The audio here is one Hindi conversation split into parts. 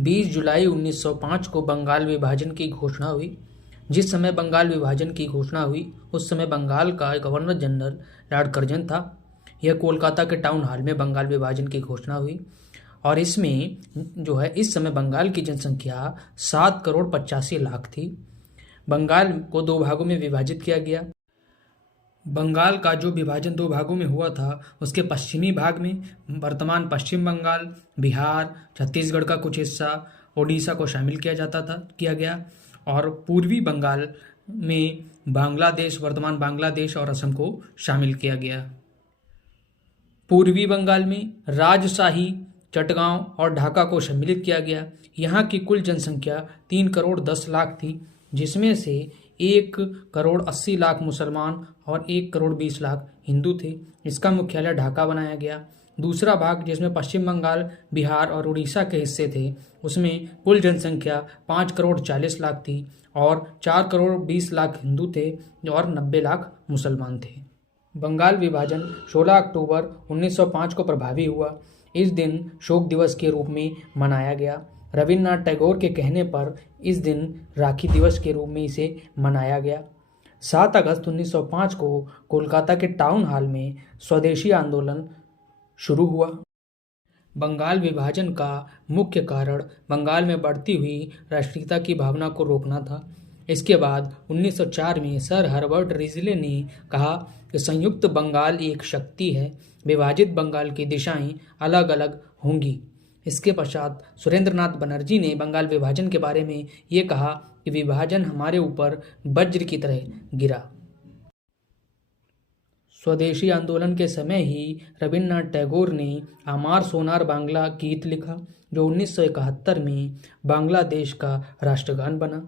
20 जुलाई 1905 को बंगाल विभाजन की घोषणा हुई। जिस समय बंगाल विभाजन की घोषणा हुई उस समय बंगाल का गवर्नर जनरल लॉर्ड कर्जन था। यह कोलकाता के टाउन हॉल में बंगाल विभाजन की घोषणा हुई और इसमें जो है इस समय बंगाल की जनसंख्या 7,85,00,000 थी। बंगाल को दो भागों में विभाजित किया गया। बंगाल का जो विभाजन दो भागों में हुआ था उसके पश्चिमी भाग में वर्तमान पश्चिम बंगाल, बिहार, छत्तीसगढ़ का कुछ हिस्सा, ओडिशा को शामिल किया गया और पूर्वी बंगाल में बांग्लादेश, वर्तमान बांग्लादेश और असम को शामिल किया गया। पूर्वी बंगाल में राजशाही, चटगांव और ढाका को सम्मिलित किया गया। यहाँ की कुल जनसंख्या 3,10,00,000 थी, जिसमें से 1,80,00,000 मुसलमान और 1,20,00,000 हिंदू थे। इसका मुख्यालय ढाका बनाया गया। दूसरा भाग जिसमें पश्चिम बंगाल, बिहार और उड़ीसा के हिस्से थे, उसमें कुल जनसंख्या 5,40,00,000 थी और 4,20,00,000 हिंदू थे और 90,00,000 मुसलमान थे। बंगाल विभाजन 16 अक्टूबर 1905 को प्रभावी हुआ। इस दिन शोक दिवस के रूप में मनाया गया। रविन्द्रनाथ टैगोर के कहने पर इस दिन राखी दिवस के रूप में इसे मनाया गया। 7 अगस्त 1905 को कोलकाता के टाउन हॉल में स्वदेशी आंदोलन शुरू हुआ। बंगाल विभाजन का मुख्य कारण बंगाल में बढ़ती हुई राष्ट्रीयता की भावना को रोकना था। इसके बाद 1904 में सर हर्बर्ट रिजले ने कहा कि संयुक्त बंगाल एक शक्ति है, विभाजित बंगाल की दिशाएं अलग अलग होंगी। इसके पश्चात सुरेंद्रनाथ बनर्जी ने बंगाल विभाजन के बारे में ये कहा कि विभाजन हमारे ऊपर वज्र की तरह गिरा। स्वदेशी आंदोलन के समय ही रविन्द्रनाथ टैगोर ने आमार सोनार बांग्ला गीत लिखा, जो 1971 में बांग्लादेश का राष्ट्रगान बना।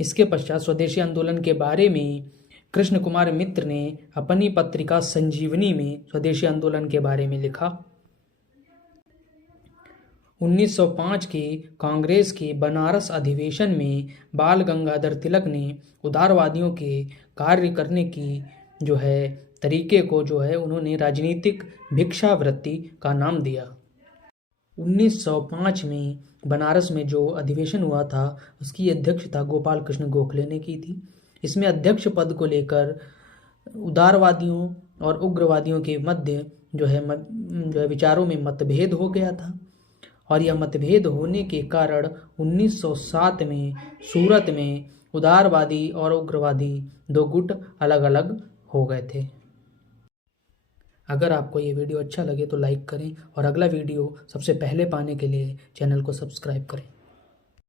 इसके पश्चात स्वदेशी आंदोलन के बारे में कृष्ण कुमार मित्र ने अपनी पत्रिका संजीवनी में स्वदेशी आंदोलन के बारे में लिखा। 1905 के कांग्रेस के बनारस अधिवेशन में बाल गंगाधर तिलक ने उदारवादियों के कार्य करने की तरीके को उन्होंने राजनीतिक भिक्षावृत्ति का नाम दिया। 1905 में बनारस में जो अधिवेशन हुआ था उसकी अध्यक्षता गोपाल कृष्ण गोखले ने की थी। इसमें अध्यक्ष पद को लेकर उदारवादियों और उग्रवादियों के मध्य विचारों में मतभेद हो गया था और यह मतभेद होने के कारण 1907 में सूरत में उदारवादी और उग्रवादी दो गुट अलग अलग हो गए थे। अगर आपको ये वीडियो अच्छा लगे तो लाइक करें और अगला वीडियो सबसे पहले पाने के लिए चैनल को सब्सक्राइब करें।